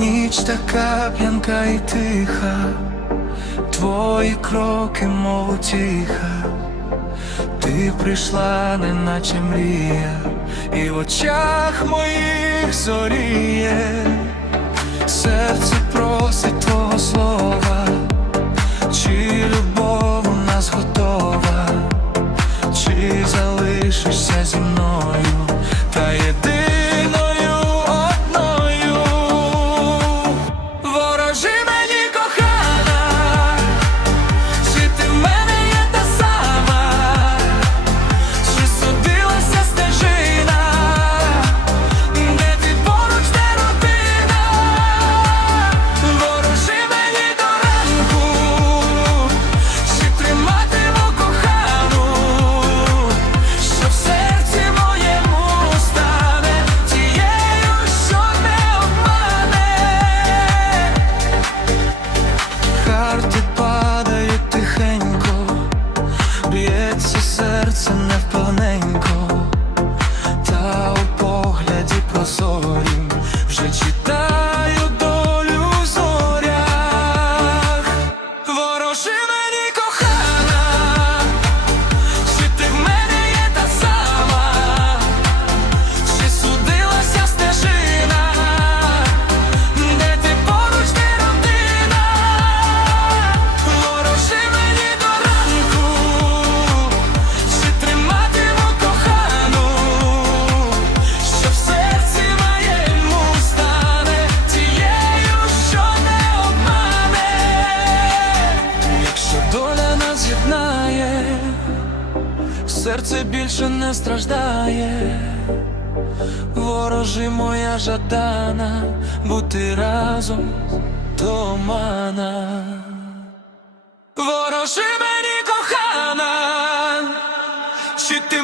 Ніч така п'янка і тиха, твої кроки, мов тиха, ти прийшла, неначе мрія, і в очах моїх зоріє, серце просить твого слова, чи любов б'ється серце невпевненько, та у погляді прозорім. Вже читаю серце більше не страждає. Ворожи моя жадана, бути разом до мана. Ворожи мені кохана, чи ти